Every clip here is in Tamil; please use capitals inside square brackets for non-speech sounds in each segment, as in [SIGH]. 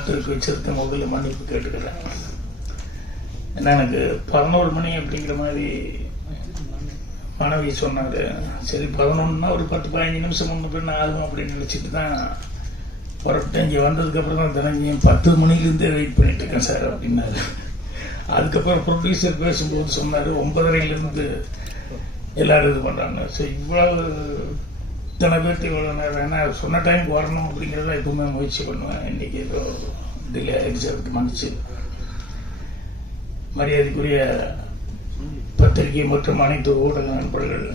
டாக்டருக்கு வச்சதுக்கு முதல்ல மன்னிப்பு கேட்டுக்கிறேன். ஏன்னா எனக்கு பதினோரு மணி அப்படிங்கிற மாதிரி மனைவி சொன்னார். சரி பதினொன்றுனா ஒரு பத்து பதினஞ்சு நிமிஷம் முன்ன பின்ன ஆகும் அப்படின்னு நினச்சிட்டு தான் புறப்பட்டு இங்கே வந்ததுக்கப்புறம் தான் தினங்கியும் பத்து மணிலேருந்தே வெயிட் பண்ணிட்டு இருக்கேன் சார் அப்படின்னாரு. அதுக்கப்புறம் ப்ரொடியூசர் பேசும்போது சொன்னார் ஒன்பதரையிலேருந்து எல்லாரும் இது பண்ணுறாங்க ஸோ இவ்வளவு இத்தனை பேர்த்து இவ்வளோ நேரம் ஏன்னா சொன்ன டைமுக்கு வரணும் அப்படிங்கிறத எப்பவுமே முயற்சி பண்ணுவேன். இன்னைக்கு ஏதோ டிலே ஆகிடுச்சு அதுக்கு மன்னிச்சு. மரியாதைக்குரிய பத்திரிகை மற்றும் அனைத்து ஊடக நண்பர்கள்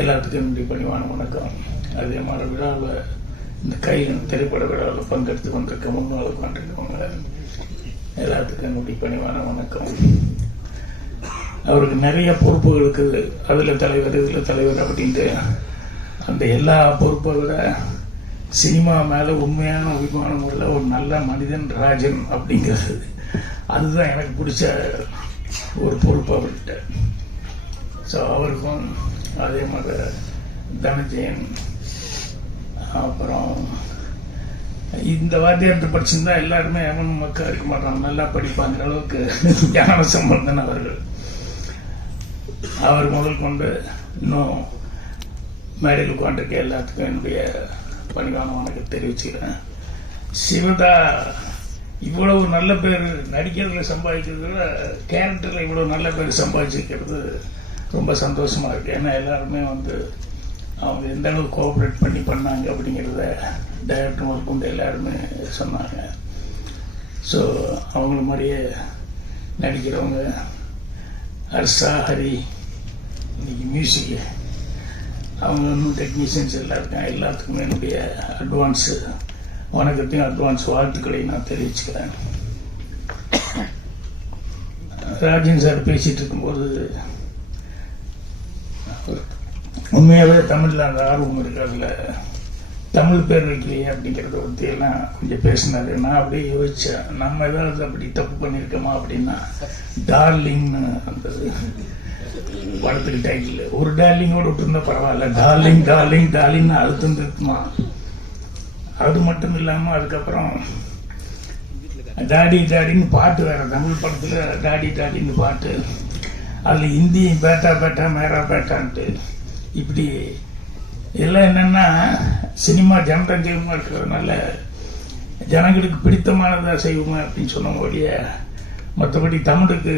எல்லாத்துக்கும் என்னுடைய பணிவான வணக்கம். அதே மாதிரி விழாவில் இந்த கையில் திரைப்பட விழாவில் பங்கெடுத்து கொண்டிருக்க முன்னால் உட்காந்துருக்கவங்க எல்லாத்துக்கும் என்னுடைய பணிவான வணக்கம். அவருக்கு நிறைய பொறுப்புகள் இருக்குது அதில் தலைவர் இதில் தலைவர் அப்படின்ட்டு அந்த எல்லா பொறுப்பை விட சினிமா மேலே உண்மையான அபிமானம் உள்ள ஒரு நல்ல மனிதன் ராஜன் அப்படிங்கிறது. அதுதான் எனக்கு பிடிச்ச ஒரு பொறுப்பு அவர்கிட்ட. ஸோ அவருக்கும் அதே மாதிரி தனஜெயன் அப்புறம் இந்த வாத்தியார்கிட்ட படிச்சிருந்தா எல்லாருமே எவன் மக்கா இருக்க மாட்டான். நல்லா படிப்பாங்கிற அளவுக்கு ஞான சம்பந்தன் அவர்கள். அவர் முதல் கொண்டு இன்னும் மேடையில் உட்காந்துருக்க எல்லாத்துக்கும் என்னுடைய பணிவான வணக்கம் தெரிவிச்சுக்கிறேன். சிவதா இவ்வளவு நல்ல பேர் நடிக்கிறதுல சம்பாதிக்கிறத கேரக்டரில் இவ்வளவு நல்ல பேர் சம்பாதிச்சிருக்கிறது ரொம்ப சந்தோஷமாக இருக்குது ஏன்னா எல்லாருமே வந்து அவங்க எந்த அளவுக்கு கோஆப்ரேட் பண்ணி பண்ணாங்க அப்படிங்கிறத டைரக்டர் ஒர்க் கொண்டு எல்லாருமே சொன்னாங்க. ஸோ அவங்கள மாதிரியே நடிக்கிறவங்க ஹர்ஷா ஹரி இன்னைக்கு மியூசிக்கு அவங்க இன்னும் டெக்னீஷியன்ஸ் எல்லாம் இருக்காங்க. எல்லாத்துக்குமே என்னுடைய அட்வான்ஸு வணக்கத்தையும் அட்வான்ஸ் வாழ்த்துக்களை நான் தெரிவிச்சுக்கிறேன். ராஜன் சார் பேசிட்டு இருக்கும்போது உண்மையாகவே தமிழில் அந்த ஆர்வம் இருக்கு. அதில் தமிழ் பேர் வைக்கலையே அப்படிங்கிறத பற்றி எல்லாம் கொஞ்சம் பேசினாரு. நான் அப்படியே யோசிச்சேன். நம்ம ஏதாவது அப்படி தப்பு பண்ணியிருக்கோமா அப்படின்னா டார்லிங்னு அந்த படத்துக்கு டைட்டில் ஒரு டார்லிங்கோடு விட்டுருந்தா பரவாயில்ல. டார்லிங் டார்லிங் டார்லிங்னு அழுத்தம் இருக்குமா? அது மட்டும் இல்லாமல் அதுக்கப்புறம் டாடி டாடின்னு பாட்டு வேறு. தமிழ் படத்தில் டாடி டாடின்னு பாட்டு. அதில் ஹிந்தி பேட்டா பேட்டா மேரா பேட்டான்ட்டு. இப்படி எல்லாம் என்னென்னா சினிமா ஜனரஞ்சகமாக இருக்கிறதுனால ஜனங்களுக்கு பிடித்தமானதாக செய்வோமா அப்படின்னு சொன்ன ஒழிய மற்றபடி தமிழுக்கு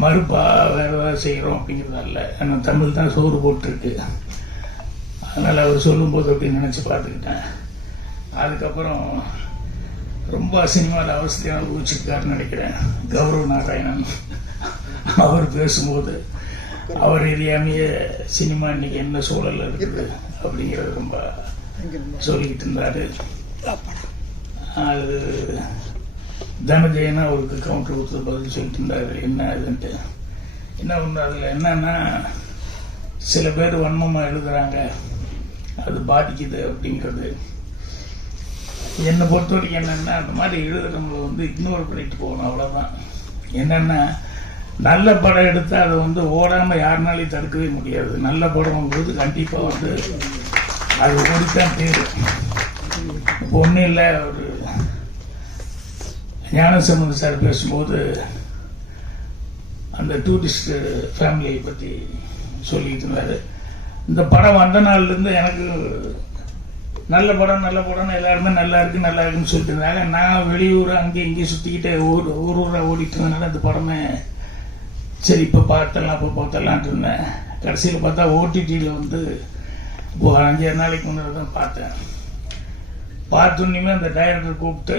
மறுப்பா வேற ஏதாவது செய்கிறோம் அப்படிங்கிறதால ஏன்னா தமிழ் தான் சோறு போட்டிருக்கு. அதனால் அவர் சொல்லும்போது அப்படி நினச்சி பார்த்துக்கிட்டேன். அதுக்கப்புறம் ரொம்ப சினிமாவில் அவஸ்தையாக அனுபவிச்சிருக்காருன்னு நினைக்கிறேன். கௌரவ நாராயணன் அவர் பேசும்போது அவர் எரியாமையே சினிமா இன்னைக்கு என்ன சூழல்ல இருக்குது அப்படிங்கிறது ரொம்ப சொல்லிக்கிட்டு இருந்தாரு. அது தனஜெயனா அவருக்கு கவுண்டர் கொடுத்து பதில் சொல்லிட்டு இருந்தார் என்ன இதுன்ட்டு என்ன ஒன்று அதில் என்னன்னா சில பேர் வன்மமாக எழுதுறாங்க. அது பாதிக்குது அப்படிங்கிறது. என்னை பொறுத்த வரைக்கும் என்னென்னா அந்த மாதிரி எழுதுறவங்களை வந்து இக்னோர் பண்ணிட்டு போகணும் அவ்வளோதான் என்னென்னா நல்ல படம் எடுத்தால் அதை வந்து ஓடாமல் யாருனாலையும் தடுக்கவே முடியாது. நல்ல படம்ங்கிறது கண்டிப்பாக வந்து அது ஓடித்தான் தேரும். இப்போ ஒன்றும் இல்லை ஒரு ஞானசம்பந்த சார் பேசும்போது அந்த டூரிஸ்ட் ஃபேமிலியை பற்றி சொல்லிட்டு இருந்தாரு. இந்த படம் வந்த நாள்லேருந்து எனக்கு நல்ல படம் நல்ல படம்னு எல்லாருமே நல்லா இருக்கு நல்லா இருக்குன்னு சொல்லிட்டு இருந்தாங்க. நான் வெளியூர் அங்கே இங்கேயும் சுற்றிக்கிட்டே ஊர் ஊர் ஊராக ஓடிட்டு இருந்தனால அந்த படமே சரி இப்போ பார்த்தலாம் இப்போ பார்த்தலான்ட்டு இருந்தேன். கடைசியில் பார்த்தா ஓடிடியில் வந்து இப்போ அஞ்சாறு நாளைக்கு முன்னாடி தான் பார்த்தேன். பார்த்தோன்னே அந்த டைரக்டர் கூப்பிட்டு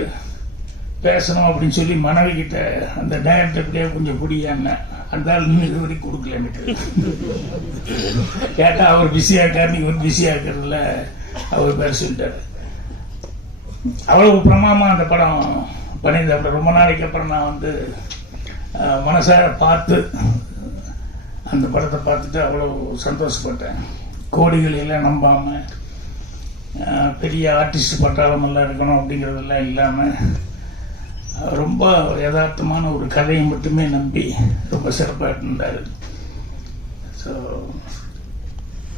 பேசணும் அப்படின்னு சொல்லி மனைவி கிட்ட அந்த டைரக்டர்கிட்டே கொஞ்சம் பிடியாங்க அந்த ஆள் இன்னும் இது வரைக்கும் கொடுக்கல கேட்டா அவர் பிஸியா இருக்காரு வந்து பிஸியாக இருக்கிறதுல அவர் பேர் சொல்லிட்டாரு. அவ்வளவு பிரமாமா அந்த படம் பண்ணியிருந்த அப்புறம் ரொம்ப நாளைக்கு அப்புறம் நான் வந்து மனசார பார்த்து அந்த படத்தை பார்த்துட்டு அவ்வளோ சந்தோஷப்பட்டேன். கோடிகளையெல்லாம் நம்பாமல் நம்பாம பெரிய ஆர்டிஸ்ட் பட்டாளமெல்லாம் இருக்கணும் அப்படிங்கிறதெல்லாம் இல்லாமல் ரொம்ப யதார்த்தமான ஒரு கதையை மட்டுமே நம்பி ரொம்ப சிறப்பாக இருந்தார். ஸோ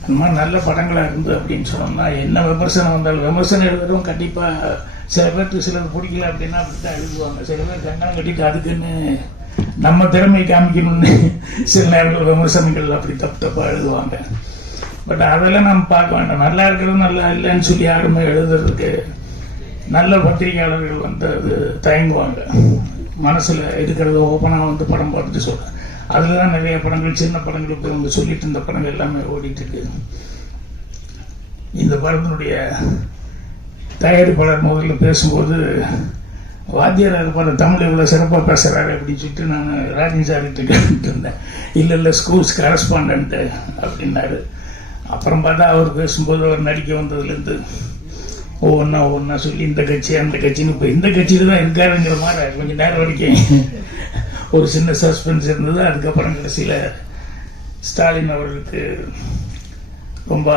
அந்த மாதிரி நல்ல படங்களாக இருந்து அப்படின்னு சொன்னோம்னா என்ன விமர்சனம் வந்தாலும் விமர்சனம் எழுதுறதும் கண்டிப்பாக சில பேருக்கு சிலது பிடிக்கல அப்படின்னா அப்படி தான் எழுதுவாங்க. சில பேர் கங்கணம் கட்டிட்டு அதுக்குன்னு நம்ம திறமை காமிக்கணும்னு சில நேரங்கள் விமர்சனங்கள் அப்படி தப்பு தப்பாக எழுதுவாங்க. பட் அதெல்லாம் நம்ம பார்க்க வேண்டாம். நல்லா இருக்கிறது நல்லா இல்லைன்னு சொல்லி யாருமே எழுதுறதுக்கு நல்ல பத்திரிகையாளர்கள் வந்து அது தயங்குவாங்க. மனசில் இருக்கிறத ஓப்பனாக வந்து படம் பார்த்துட்டு சொல்கிறேன் அதில் தான் நிறைய படங்கள் சின்ன படங்கள் இப்போ வந்து சொல்லிட்டு இருந்த படங்கள் எல்லாமே ஓடிட்டுருக்கு இந்த படத்தினுடைய தயாரிப்பாளர் முதல்ல பேசும்போது வாத்தியாராக இருப்பார் தமிழ் இவ்வளோ சிறப்பாக பேசுகிறாரு அப்படின்னு சொல்லிட்டு நான் ராஜன் சார்கிட்ட கேட்டுட்டு இருந்தேன். இல்லை இல்லை ஸ்கூல்ஸ் கரஸ்பாண்டன்ட்டு அப்படின்னாரு. அப்புறம் பார்த்தா அவர் பேசும்போது அவர் நடிக்க வந்ததுலேருந்து ஒவ்வொன்றா ஒவ்வொன்றா சொல்லி இந்த கட்சி அந்த கட்சின்னு இப்போ இந்த கட்சியில் தான் இருக்காருங்கிற மாதிரி கொஞ்சம் நேரம் வரைக்கும் [LAUGHS] ஒரு சின்ன சஸ்பென்ஸ் இருந்தது. அதுக்கப்புறம் கடைசியில் ஸ்டாலின் அவர்களுக்கு ரொம்ப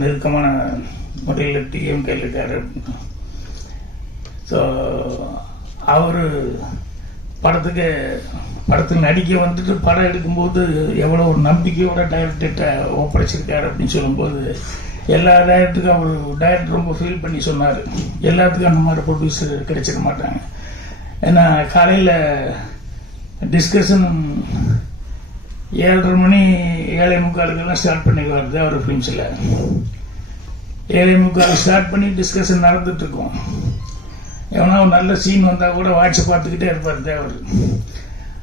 நெருக்கமான முறையில் டிஎம்கேல இருக்காரு. ஸோ அவர் படத்துக்கு படத்தில் நடிக்க வந்துட்டு படம் எடுக்கும்போது எவ்வளோ ஒரு நம்பிக்கையோட டைரக்டர்கிட்ட ஒப்படைச்சிருக்காரு அப்படின்னு சொல்லும்போது எல்லா டைரக்டருக்கும் அவர் டைரக்டர் ரொம்ப ஃபீல் பண்ணி சொன்னார். எல்லாத்துக்கும் அந்த மாதிரி ப்ரொடியூசர் கிடைச்சிட மாட்டாங்க. ஏன்னா காலையில் டிஸ்கஷன் ஏழரை மணி ஏழை முக்காலுக்கெல்லாம் ஸ்டார்ட் பண்ணிக்குவார் தேவர் ஃபிலிம்ஸில் ஏழை முக்கால் ஸ்டார்ட் பண்ணி டிஸ்கஷன் நடந்துட்டுருக்கோம் எவனா ஒரு நல்ல சீன் வந்தால் கூட வாட்சை பார்த்துக்கிட்டே இருப்பார் தேவர்.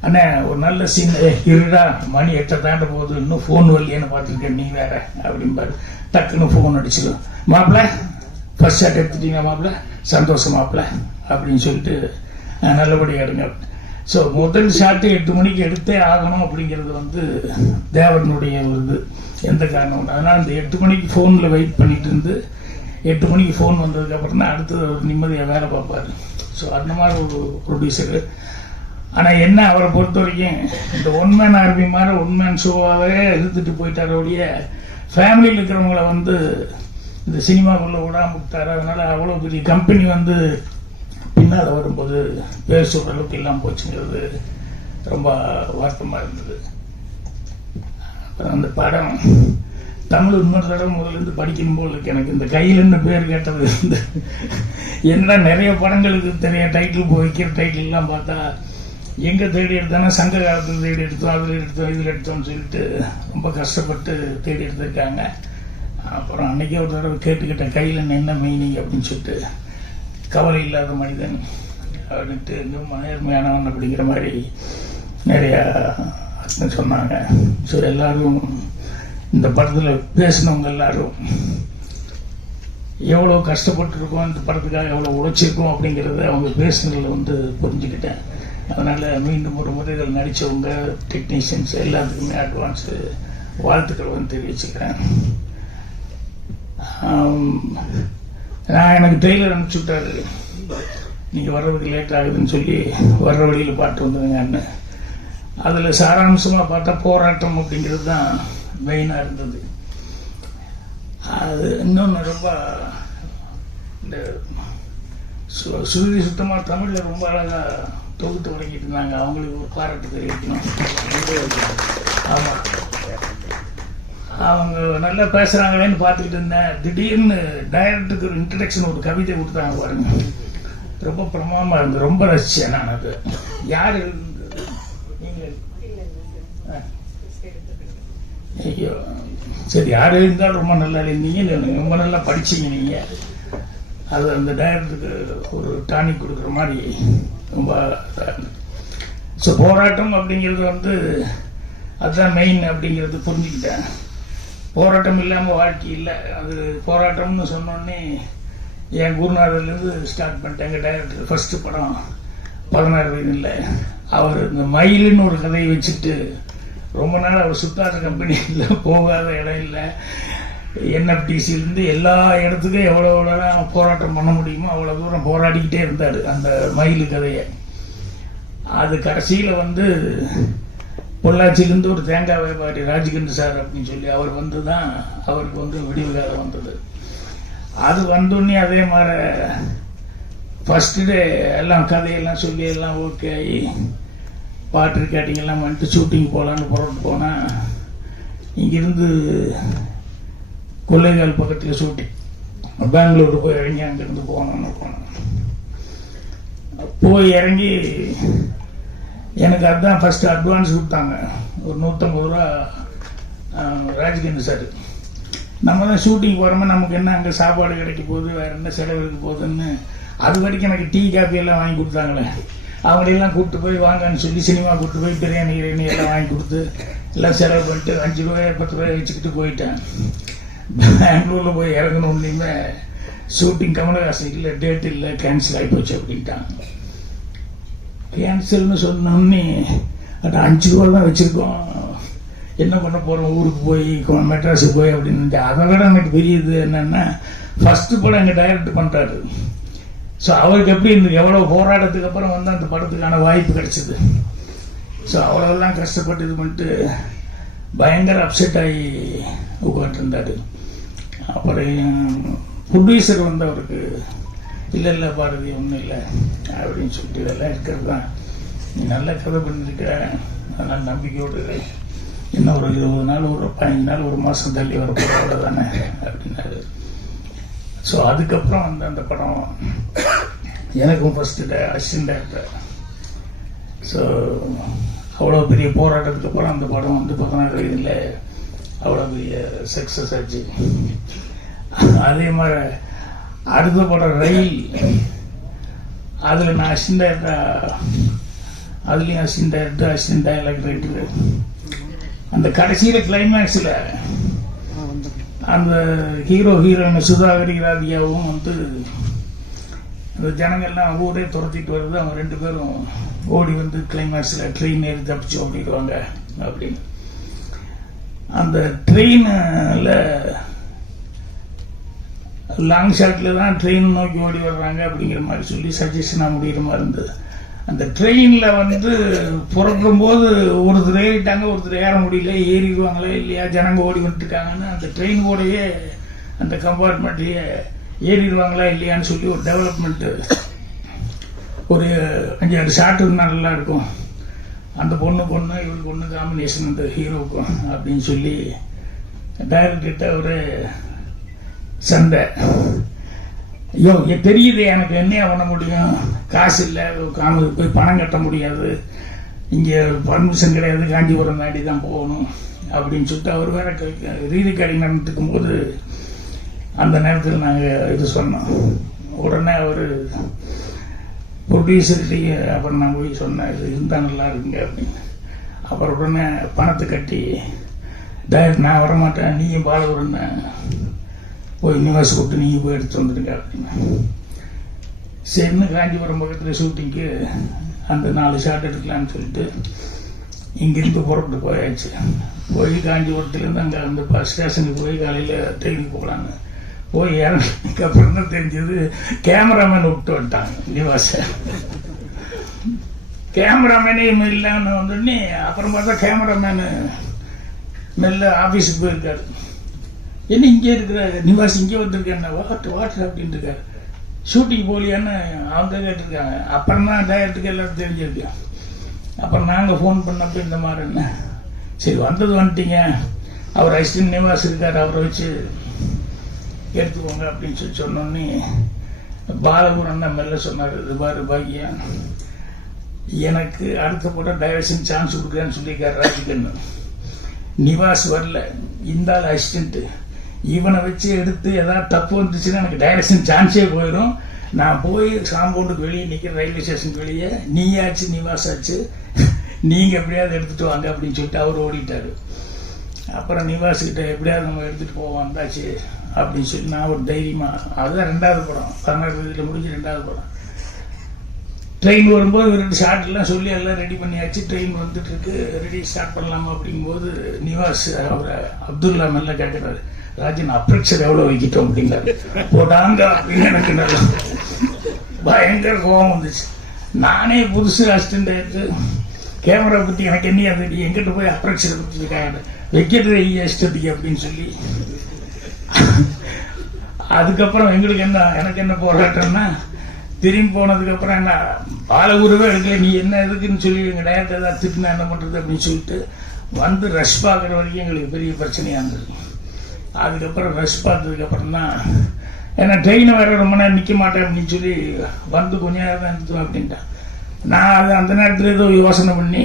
அண்ணே ஒரு நல்ல சீன் இருடா மணி எட்டை தாண்ட போகுது. இன்னும் ஃபோன் வரலையேன்னு பார்த்துருக்கேன். நீ வேற அப்படிம்பாரு. டக்குன்னு ஃபோன் அடிச்சிடும் மாப்பிள்ள ஃபர்ஸ்ட் ஷாட் எடுத்துட்டீங்க மாப்பிள்ள சந்தோஷம் மாப்பிள்ள அப்படின்னு சொல்லிட்டு நல்லபடியாக நல்லபடியா எடுங்க. ஸோ முதல் ஷாட்டு எட்டு மணிக்கு எடுத்தே ஆகணும் அப்படிங்கிறது வந்து தேவனுடைய ஒரு இது. எந்த காரணம் அதனால் அந்த எட்டு மணிக்கு ஃபோனில் வெயிட் பண்ணிட்டு இருந்து எட்டு மணிக்கு ஃபோன் வந்ததுக்கப்புறம் தான் அடுத்தது ஒரு நிம்மதியாக வேலை பார்ப்பாரு. ஸோ அந்த மாதிரி ஒரு ப்ரொடியூசரு ஆனால் என்ன அவரை பொறுத்த வரைக்கும் இந்த ஒன் மேன் ஆர்மி மாதிரி ஒன் மேன் ஷோவாகவே இழுத்துட்டு போயிட்டார ஒழிய ஃபேமிலியில் இருக்கிறவங்கள வந்து இந்த சினிமாக்குள்ளே விடாமல் விட்டாரு அதனால் அவ்வளோ பெரிய கம்பெனி வந்து பின்னால் வரும்போது பேர் சொல்கிற அளவுக்கு இல்லாமல் போச்சுங்கிறது ரொம்ப வருத்தமாக இருந்தது. அப்புறம் அந்த படம் தமிழ் இன்னொரு தடவை முதலேருந்து இருந்து படிக்கணும் எனக்கு இந்த கையில் என்ன பேர் கேட்டது இருந்து என்ன நிறைய படங்களுக்கு தெரிய டைட்டில் வைக்கிற டைட்டில்லாம் பார்த்தா எங்க தேடி எடுத்தானா? சங்க காலத்தில் தேடி எடுத்தோம். அதில் எடுத்தோம் இதில் எடுத்தோம்னு சொல்லிட்டு ரொம்ப கஷ்டப்பட்டு தேடி எடுத்திருக்காங்க. அப்புறம் அன்றைக்கே ஒரு தடவை கேட்டுக்கிட்டேன் கையில் என்ன மீனிங் அப்படின்னு சொல்லிட்டு. கவலை இல்லாத மனிதன் அப்படின்ட்டு இன்னும் நேர்மையானவன் அப்படிங்கிற மாதிரி நிறையா அர்த்தம் சொன்னாங்க. ஸோ எல்லாரும் இந்த படத்தில் பேசினவங்க எல்லாரும் எவ்வளோ கஷ்டப்பட்டுருக்கோம் இந்த படத்துக்காக எவ்வளோ உழைச்சிருக்கோம் அப்படிங்கிறத அவங்க பேசுனதில் வந்து புரிஞ்சுக்கிட்டேன். அதனால் மீண்டும் ஒரு முறைகள் நடித்தவங்க டெக்னீஷியன்ஸ் எல்லாத்துக்குமே அட்வான்ஸு வாழ்த்துக்கள் வந்து தெரிவிச்சுக்கிறேன். நான் எனக்கு ட்ரெய்லர் அனுப்பிச்சு விட்டாரு. நீங்கள் வர்றதுக்கு லேட் ஆகுதுன்னு சொல்லி வர்ற வழியில் பாட்டு வந்துருங்கன்னு அதில் சாராம்சமாக பார்த்தா போராட்டம் அப்படிங்கிறது தான் மெயினாக இருந்தது. அது இன்னொன்று ரொம்ப இந்த சு- சுருதி சுத்தமாக தமிழில் ரொம்ப அழகாக தொகுத்து வழங்கிட்டு இருந்தாங்க. அவங்களுக்கு ஒரு பாராட்டு தெரிவிக்கணும். ஆமாம் அவங்க நல்லா பேசுகிறாங்களேன்னு பார்த்துக்கிட்டு இருந்தேன். திடீர்னு டைரக்டருக்கு ஒரு இன்ட்ரடக்ஷன் ஒரு கவிதை கொடுத்தாங்க பாருங்க. ரொம்ப பிரமாமா இருந்தது. ரொம்ப ரசிச்சேன் நான் அது. யார் எழுதுனது? ஐயோ. சரி யார் இருந்தாலும் ரொம்ப நல்லா இருந்தீங்க ரொம்ப நல்லா படிச்சீங்க நீங்க. அது அந்த டைரக்டருக்கு ஒரு டானிக் கொடுக்குற மாதிரி. ரொம்ப ஸோ போராட்டம் அப்படிங்கிறது வந்து அதுதான் மெயின் அப்படிங்கிறது புரிஞ்சுக்கிட்டேன். போராட்டம் இல்லாமல் வாழ்க்கை இல்லை. அது போராட்டம்னு சொன்னோடனே என் குருநாதர்லேருந்து ஸ்டார்ட் பண்ணிட்டேன். எங்கள் டைரக்டர் ஃபர்ஸ்ட் படம் பதினாறு வயதில். அவர் இந்த மயிலுன்னு ஒரு கதையை வச்சுட்டு ரொம்ப நாள் அவர் சுத்தாத கம்பெனி இல்லை போகாத இடம் இல்லை. என்எஃப்டிசிலேருந்து எல்லா இடத்துக்கும் எவ்வளோ எவ்வளோ போராட்டம் பண்ண முடியுமோ அவ்வளோ தூரம் போராடிக்கிட்டே இருந்தார் அந்த மயில் கதையை. அது கடைசியில் வந்து பொள்ளாச்சியிலேருந்து ஒரு தேங்காய் வியாபாரி ராஜ்கண்ட் சார் அப்படின்னு சொல்லி அவர் வந்து தான் அவருக்கு வந்து விடிவு காலம் வந்தது. அது வந்தோடனே அதே மாதிரி ஃபஸ்ட்டு டே எல்லாம் கதையெல்லாம் சொல்லி எல்லாம் ஓகே ஆகி பாட்டு ரெக்கார்டிங் எல்லாம் வந்துட்டு ஷூட்டிங் போகலான்னு புறப்பட்டு போனால் இங்கேருந்து கொள்ளைகால் பக்கத்தில் ஷூட்டிங் பெங்களூர் போய் இறங்கி அங்கேருந்து போகணும்னு போனோம் போய் இறங்கி எனக்கு அதுதான் ஃபஸ்ட்டு அட்வான்ஸ் கொடுத்தாங்க. ஒரு நூற்றம்பது ரூபா ராஜ்கேந்திர சார். நம்ம தான் ஷூட்டிங் போகிறோமோ நமக்கு என்ன அங்கே சாப்பாடு கிடைக்க போகுது வேறு என்ன செலவு இருக்க போகுதுன்னு. அது வரைக்கும் எனக்கு டீ காஃபி எல்லாம் வாங்கி கொடுத்தாங்களே. அவங்களையெல்லாம் கூப்பிட்டு போய் வாங்கன்னு சொல்லி சினிமா கூப்பிட்டு போய் பிரியாணி கிரியாணி எல்லாம் வாங்கி கொடுத்து எல்லாம் செலவு பண்ணிட்டு அஞ்சு ரூபாய் பத்து ரூபாய் வச்சுக்கிட்டு போயிட்டேன். பெங்களூரில் போய் இறங்கணுன்னே ஷூட்டிங் கமலஹாசன் இல்லை டேட் இல்லை கேன்சல் ஆகி போச்சு அப்படின்ட்டாங்க. கேன்சல்னு சொன்னோன்னே அட அஞ்சு ரூபா தான் வச்சுருக்கோம். என்ன பண்ண போகிறோம் ஊருக்கு போய் மெட்ராஸுக்கு போய் அப்படின்னு அதை விட எனக்கு தெரியுது என்னென்னா ஃபஸ்ட்டு படம் எங்கள் டைரக்ட் பண்ணுறாரு ஸோ அவருக்கு எப்படி இந்த எவ்வளோ போராட்டத்துக்கு அப்புறம் வந்து அந்த படத்துக்கான வாய்ப்பு கிடச்சிது? ஸோ அவ்வளோலாம் கஷ்டப்பட்டு இது பண்ணிட்டு பயங்கர அப்செட் ஆகி உட்காந்துருந்தார் அப்புறம் புட்வீசர் வந்து அவருக்கு இல்லை இல்லை பாரதி ஒன்றும் இல்லை அப்படின்னு சொல்லிட்டு இதெல்லாம் இருக்கிறது தான் நீ நல்ல கதை பண்ணியிருக்க அதனால் நம்பிக்கையோடு இன்னும் ஒரு இருபது நாள் ஒரு பதினஞ்சு நாள் ஒரு மாதம் தள்ளி வர போகிற தானே அப்படின்னாரு. ஸோ அதுக்கப்புறம் வந்து அந்த படம் எனக்கும் ஃபஸ்ட்டு அசிஸ்டன்ட் டேரக்டர் ஸோ அவ்வளோ பெரிய போராட்டத்துக்கு அப்புறம் அந்த படம் வந்து பதினாறு வயதில் அவ்வளோ பெரிய சக்ஸஸ் ஆச்சு. அதே மாதிரி அடுத்த படம் ரயில். அதில் நான் அசிஸ்டன்ட் டேரக்டர் அதுலேயும் assistant director assistant dialogue writer அந்த கடைசியில் கிளைமேக்ஸில் அந்த ஹீரோ ஹீரோயின் சுதாகரி ராதிகாவும் வந்து இந்த ஜனங்கள்லாம் ஊரே துரத்திட்டு வருது அவங்க ரெண்டு பேரும் ஓடி வந்து கிளைமேக்ஸில் ட்ரெயின் ஏறி தப்பிச்சு ஓடிடுவாங்க அப்படின்னு. அந்த ட்ரெயினில் லாங் ஷாட்டில் தான் ட்ரெயின் நோக்கி ஓடி வர்றாங்க அப்படிங்கிற மாதிரி சொல்லி சஜஷனாக முடிகிற மாதிரி இருந்தது. அந்த ட்ரெயினில் வந்து புறப்படும் போது ஒருத்தர் ஏறிட்டாங்க ஒருத்தர் ஏற முடியல ஏறிடுவாங்களே இல்லையா ஜனங்க ஓடி வந்துட்டுருக்காங்கன்னு அந்த ட்ரெயின் கூடயே அந்த கம்பார்ட்மெண்ட்லேயே ஏறிடுவாங்களா இல்லையான்னு சொல்லி ஒரு டெவலப்மெண்ட்டு ஒரு அஞ்சாறு ஷார்ட் இருந்தால் நல்லா இருக்கும். அந்த பொண்ணு பொண்ணு இவருக்கு ஒன்று காம்பினேஷன் அந்த ஹீரோவுக்கும் அப்படின்னு சொல்லி டைரக்டர்கிட்ட ஒரு சண்டை. ஐயோ தெரியுது எனக்கு என்ன பண்ண முடியும்? காசு இல்லை காம போய் பணம் கட்ட முடியாது. இங்கே பர்மிஷன் கிடையாது காஞ்சிபுரம் தாண்டி தான் போகணும் அப்படின்னு சொல்லிட்டு அவர் வேற ரீதி கடை நடந்துக்கும் போது அந்த நேரத்தில் நாங்கள் இது சொன்னோம். உடனே அவர் ப்ரொடியூசர்கிட்டயே அப்புறம் நான் போய் சொன்னேன் இது இருந்தால் நல்லா இருக்குங்க அப்படின்னு. அப்புறம் உடனே பணத்தை கட்டி டைரக்ட் நான் வரமாட்டேன் நீயும் பாலகுரன்னு போய் நிவாஸ் கூப்பிட்டு நீங்கள் போய் எடுத்து வந்துடுங்க அப்படின்னு. சரின்னு காஞ்சிபுரம் பக்கத்தில் ஷூட்டிங்க்கு அந்த நாலு ஷாட் எடுக்கலான்னு சொல்லிட்டு இங்கிருந்து புறப்பட்டு போயாச்சு. போய் காஞ்சிபுரத்துலேருந்து அங்கே அந்த பஸ் ஸ்டேஷனுக்கு போய் காலையில் ட்ரெயினுக்கு போகலான்னு. போய் இறங்கினதுக்கு அப்புறம் தான் தெரிஞ்சது? கேமராமேன் விட்டு வந்துட்டாங்க. நிவாச கேமராமேனே இல்லைன்னு வந்தோடனே அப்புறம் பார்த்தா கேமராமேனு மெல்ல ஆஃபீஸுக்கு போயிருக்காரு. என்ன இங்கே இருக்கிற நிவாஸ் இங்கே வந்திருக்கேன் வாட் வாட் அப்படின்னு இருக்காரு. ஷூட்டிங் போகலையான்னு அவங்க கேட்டிருக்காங்க. அப்புறம் தான் டயத்துக்கு எல்லாரும் தெரிஞ்சிருக்கேன் அப்புறம் நாங்கள் ஃபோன் பண்ணப்போ இந்த மாதிரி என்ன? சரி வந்தது வந்துட்டீங்க. அவர் அசிஸ்டன்ட் நிவாஸ் இருக்கார். அவரை வச்சு எடுத்துக்கோங்க அப்படின்னு சொல்லி சொன்னோன்னே பாலகுரன் தான் மெல்ல சொன்னார் இது பாரு பாக்கியா எனக்கு அடுத்த படம் டைரக்ஷன் சான்ஸ் கொடுக்குறேன்னு சொல்லியிருக்காரு ராஜிகண்ணு. நிவாஸ் வரல. இந்த ஆள் இவனை வச்சு எடுத்து ஏதாவது தப்பு வந்துச்சுன்னா எனக்கு டைரக்ஷன் சான்ஸே போயிடும். நான் போய் காம்பவுண்டுக்கு வெளியே நிற்கிற ரயில்வே ஸ்டேஷனுக்கு வெளியே. நீயாச்சு நிவாசாச்சு நீங்கள் எப்படியாவது எடுத்துகிட்டு வாங்க அப்படின்னு சொல்லிட்டு அவர் ஓடிட்டாரு. அப்புறம் நிவாஸ் கிட்ட எப்படியாவது நம்ம எடுத்துகிட்டு போவோம் வந்தாச்சு. அப்படின்னு சொல்லி நான் ஒரு தைரியமாக அதுதான் ரெண்டாவது படம். கர்நாடகத்தில் முடிஞ்சு ரெண்டாவது படம். ட்ரெயின் வரும்போது ரெண்டு ஷார்ட்லாம் சொல்லி எல்லாம் ரெடி பண்ணியாச்சு. ட்ரெயின் வந்துட்டு இருக்கு ரெடி ஸ்டார்ட் பண்ணலாமா அப்படிங்கும்போது நிவாஸ் அவரை அப்துல்லா மெல்ல கேட்குறாரு ராஜன் அப்ரக்ஷர் எவ்வளோ வைக்கிட்டோம் அப்படிங்கிறாரு போடாங்க அப்படின்னு எனக்கு நல்லா பயங்கர கோபம் வந்துச்சு. நானே புதுசு அசிஸ்டண்ட் ஆயிடுச்சு கேமரா பற்றி எனக்கு என்ன அது எங்கிட்ட போய் அப்ரக்ஷரை பற்றி வைக்கிறது ஐயா இஷ்டத்துக்கு அப்படின்னு சொல்லி அதுக்கப்புறம் எங்களுக்கு என்ன எனக்கு என்ன போராட்டம்னா திரும்பி போனதுக்கப்புறம் என்ன என்ன பாலகுருவே எடுக்கல நீ என்ன எதுக்குன்னு சொல்லி எங்கள் டயத்தை ஏதாவது திட்டினா என்ன பண்ணுறது அப்படின்னு சொல்லிட்டு வந்து ரஷ் பார்க்குற வரைக்கும் எங்களுக்கு பெரிய பிரச்சனையாக இருந்தது. அதுக்கப்புறம் ரஷ் பார்த்ததுக்கப்புறம் தான் ஏன்னா ட்ரெயினை வேற ரொம்ப நேரம் நிற்க மாட்டேன் அப்படின்னு சொல்லி வந்து கொஞ்ச நேரம் தான் நிறுத்துவேன் அப்படின்ட்டான். நான் அது அந்த நேரத்தில் ஏதோ யோசனை பண்ணி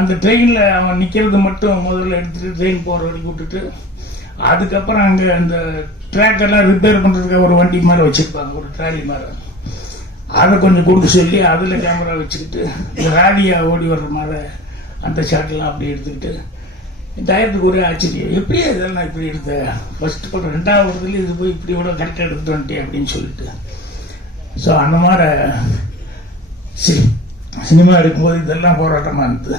அந்த ட்ரெயினில் அவன் நிற்கிறது மட்டும் முதல்ல எடுத்துட்டு ட்ரெயின் போகிற வரைக்கும் விட்டுட்டு அதுக்கப்புறம் அங்கே அந்த ட்ராக் எல்லாம் ரிப்பேர் பண்ணுறதுக்காக ஒரு வண்டி மாதிரி வச்சுருப்பாங்க ஒரு ட்ராலி மாதிரி. அதை கொஞ்சம் கொடுத்து சொல்லி அதில் கேமரா வச்சுக்கிட்டு இந்த ஓடி வர்ற மாதிரி அந்த ஷாட்லாம் அப்படி எடுத்துக்கிட்டு டயத்துக்கு ஒரே ஆச்சரியம். எப்படியே இதெல்லாம் இப்படி எடுத்த ஃபர்ஸ்ட் படம் ரெண்டாவது இது போய் இப்படி கூட கரெக்டாக எடுத்துட்டு வந்துட்டேன் அப்படின்னு சொல்லிட்டு. ஸோ அந்த மாதிரி சினிமா எடுக்கும்போது இதெல்லாம் போராட்டமாக இருந்தது.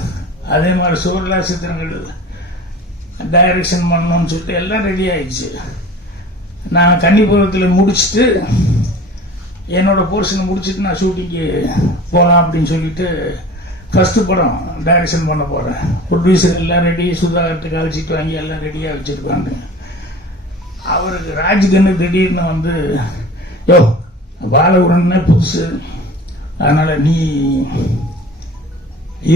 அதே மாதிரி சோர்லா சித்திரங்கள் டைரக்ஷன் பண்ணணும்னு சொல்லிட்டு எல்லாம் ரெடி ஆயிடுச்சு. நான் கன்னிபுரத்தில் முடிச்சுட்டு என்னோட போர்ஷனை முடிச்சுட்டு நான் ஷூட்டிங்கு போகலாம் அப்படின்னு சொல்லிட்டு ஃபஸ்ட்டு படம் டைரக்ஷன் பண்ண போகிறேன் ப்ரொடியூசர் எல்லாம் ரெடி சுதாகர்கிட்ட அழைச்சிட்டு வாங்கி எல்லாம் ரெடியாக வச்சுருக்காங்க. அவருக்கு ராஜ்கண்ணு திடீர்னு வந்து யோ பாலகுரன்னே புதுசு. அதனால் நீ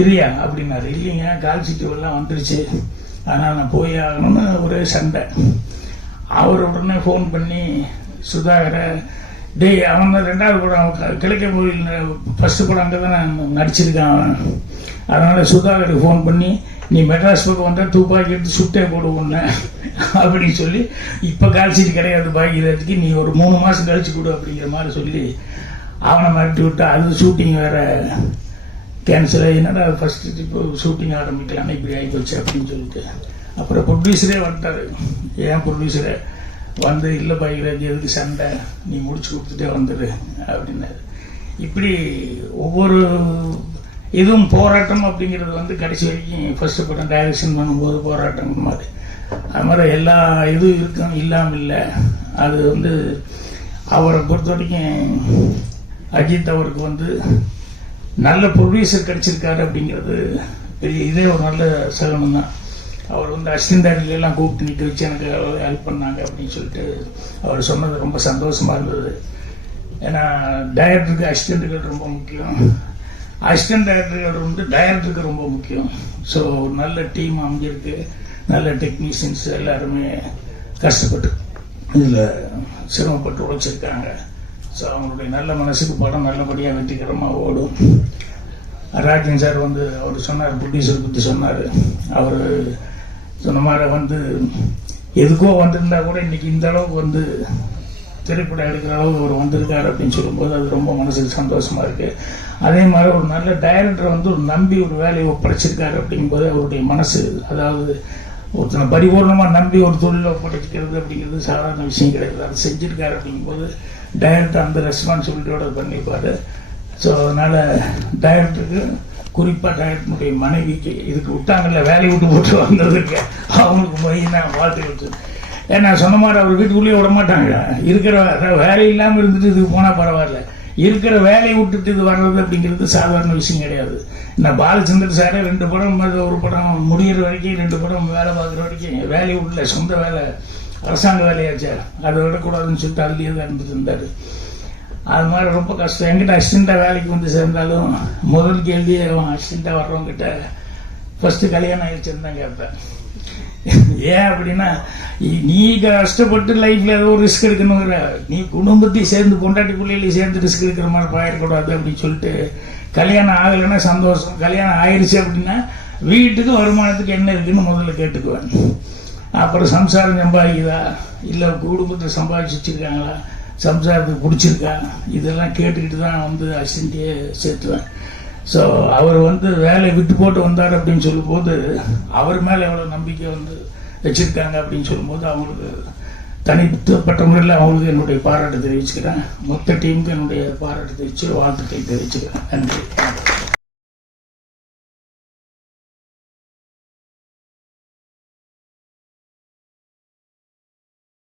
இரியா அப்படின்னாரு. இல்லைங்க கால் சீட்டு எல்லாம் வந்துருச்சு. அதனால் நான் போய் ஆகணும்னு ஒரே சண்டை. அவர் உடனே ஃபோன் பண்ணி சுதாகரை டேய் அவன் தான் ரெண்டாவது படம் கிழக்க கோயில் ஃபஸ்ட்டு படம் அங்கே தான் நடிச்சிருக்கான் அவன். அதனால் சுதாகருக்கு ஃபோன் பண்ணி நீ மெட்ராஸ் பக்கம் வந்தால் துப்பாக்கி எடுத்து சுட்டே போடு அப்படின்னு சொல்லி இப்போ கால்சீட் கிடையாது பாக்கியராஜுக்கு நீ ஒரு மூணு மாதம் கழிச்சு கொடு அப்படிங்கிற மாதிரி சொல்லி அவனை மிரட்டி விட்டு அது ஷூட்டிங் வேறு. கேன்சல் ஆகி என்னடா ஃபஸ்ட்டு இப்போ ஷூட்டிங் ஆரம்பிக்கலாம் இப்படி ஆகி போச்சு அப்படின்னு சொல்லிட்டு. அப்புறம் ப்ரொடியூசரே வந்துட்டாரு. ஏன் ப்ரொடியூசரே வந்து இல்லை பாய்கிறாஜி எதுக்கு சண்டை? நீ முடிச்சு கொடுத்துட்டே வந்துடு அப்படின்னாரு. இப்படி ஒவ்வொரு இதுவும் போராட்டம் அப்படிங்கிறது வந்து கடைசி வரைக்கும் ஃபஸ்ட்டு படம் டைரக்ஷன் பண்ணும்போது போராட்டம் மாதிரி. அது மாதிரி எல்லா இதுவும் இருக்கும் இல்லாமல் இல்லை. அது வந்து அவரை பொறுத்த வரைக்கும் அஜித் அவருக்கு வந்து நல்ல ப்ரொடியூசர் கிடைச்சிருக்காரு அப்படிங்கிறது பெரிய இதே ஒரு நல்ல சகனம் தான் அவர் வந்து அசிஸ்டன்ட் எல்லாம் கூப்பிட்டு நிற்க வச்சு எனக்கு ஹெல்ப் பண்ணாங்க அப்படின்னு சொல்லிட்டு அவர் சொன்னது ரொம்ப சந்தோஷமாக இருந்தது. ஏன்னா டைரக்டருக்கு அசிஸ்டண்ட்டுகள் ரொம்ப முக்கியம். அசிஸ்டன்ட் டைரக்டர்கள் வந்து டைரக்டருக்கு ரொம்ப முக்கியம். ஸோ ஒரு நல்ல டீம் அமைஞ்சிருக்கு நல்ல டெக்னீஷியன்ஸ் எல்லாருமே கஷ்டப்பட்டு இதில் சிரமப்பட்டு உழைச்சிருக்காங்க. ஸோ அவங்களுடைய நல்ல மனசுக்கு படம் நல்லபடியாக வெற்றிகரமாக ஓடும். ராஜன் சார் வந்து அவர் சொன்னார் ப்ரொடியூசர் பற்றி சொன்னார். அவர் சொன்ன மாதிரி வந்து எதுக்கோ வந்திருந்தா கூட இன்னைக்கு இந்த அளவுக்கு வந்து திரைப்படம் எடுக்கிற அளவுக்கு அவர் வந்திருக்காரு அப்படின்னு சொல்லும்போது அது ரொம்ப மனசுக்கு சந்தோஷமாக இருக்குது அதே மாதிரி ஒரு நல்ல டைரக்டர் வந்து ஒரு நம்பி ஒரு வேலையை ஒப்படைச்சிருக்காரு அப்படிங்கும்போது அவருடைய மனசு அதாவது ஒருத்தனை பரிபூர்ணமாக நம்பி ஒரு தொழிலை ஒப்படைச்சிக்கிறது அப்படிங்கிறது சாதாரண விஷயம் கிடையாது. அதை செஞ்சுருக்காரு அப்படிங்கும்போது டைரக்டர் அந்த ரெஸ்பான்சிபிலிட்டியோட பண்ணிப்பார். ஸோ அதனால் டைரக்டருக்கு குறிப்பாக டைரக்டருடைய மனைவிக்கு இதுக்கு விட்டாங்கல்ல வேலையை விட்டு போட்டு வந்ததுக்கு அவங்களுக்கு போய் நான் வாழ்த்து வச்சு ஏன்னா சொன்ன மாதிரி அவர் வீட்டுக்குள்ளேயே விட மாட்டாங்க. இருக்கிற வேலை இல்லாமல் இருந்துட்டு இதுக்கு போனால் பரவாயில்ல. இருக்கிற வேலையை விட்டுட்டு இது வர்றது அப்படிங்கிறது சாதாரண விஷயம் கிடையாது. நான் பாலச்சந்தர் சாரே ரெண்டு படம் ஒரு படம் முடியிற வரைக்கும் ரெண்டு படம் வேலை பார்க்குற வரைக்கும் வேலையை விடல சொந்த வேலை. அரசாங்க வேலையாச்சா அதை விடக்கூடாதுன்னு சொல்லிட்டு அதுலேயே தான் இருந்துட்டு இருந்தார் அது மாதிரி ரொம்ப கஷ்டம். எங்கிட்ட அசிஸ்டண்ட்டாக வேலைக்கு வந்து சேர்ந்தாலும் முதல் கேள்வியே அவன் அசிஸ்டண்ட்டாக வர்றவங்கிட்ட ஃபஸ்ட்டு கல்யாணம் ஆயிடுச்சுன்னு தான் கேட்பேன். ஏன் அப்படின்னா நீ கஷ்டப்பட்டு லைஃப்ல ஏதோ ஒரு ரிஸ்க் எடுக்கணுங்கிற நீ குடும்பத்தையும் சேர்ந்து பொண்டாட்டி பிள்ளைகளையும் சேர்ந்து ரிஸ்க் எடுக்கிற மாதிரி பாயிடக்கூடாது அப்படின்னு சொல்லிட்டு கல்யாணம் ஆகலைன்னா சந்தோஷம். கல்யாணம் ஆயிடுச்சு அப்படின்னா வீட்டுக்கு வருமானத்துக்கு என்ன இருக்குன்னு முதல்ல கேட்டுக்குவேன். அப்புறம் சம்சாரம் சம்பாதிக்குதா? இல்லை குடும்பத்தை சம்பாதிச்சு வச்சிருக்காங்களா சம்சாரத்துக்கு பிடிச்சிருக்கா? இதெல்லாம் கேட்டுக்கிட்டு தான் வந்து அசிஸ்டண்ட்டே சேர்த்துவேன். ஸோ அவர் வந்து வேலையை விட்டு போட்டு வந்தார் அப்படின்னு சொல்லும்போது அவர் மேலே எவ்வளோ நம்பிக்கை வந்து வச்சுருக்காங்க அப்படின்னு சொல்லும்போது அவங்களுக்கு தனிப்பட்ட முறையில் அவங்களுக்கு என்னுடைய பாராட்டு தெரிவிச்சுக்கிறேன். மொத்த டீமுக்கு என்னுடைய பாராட்டு தெரிவிச்சு வாழ்த்துக்களை தெரிவிச்சுக்கிறேன். நன்றி.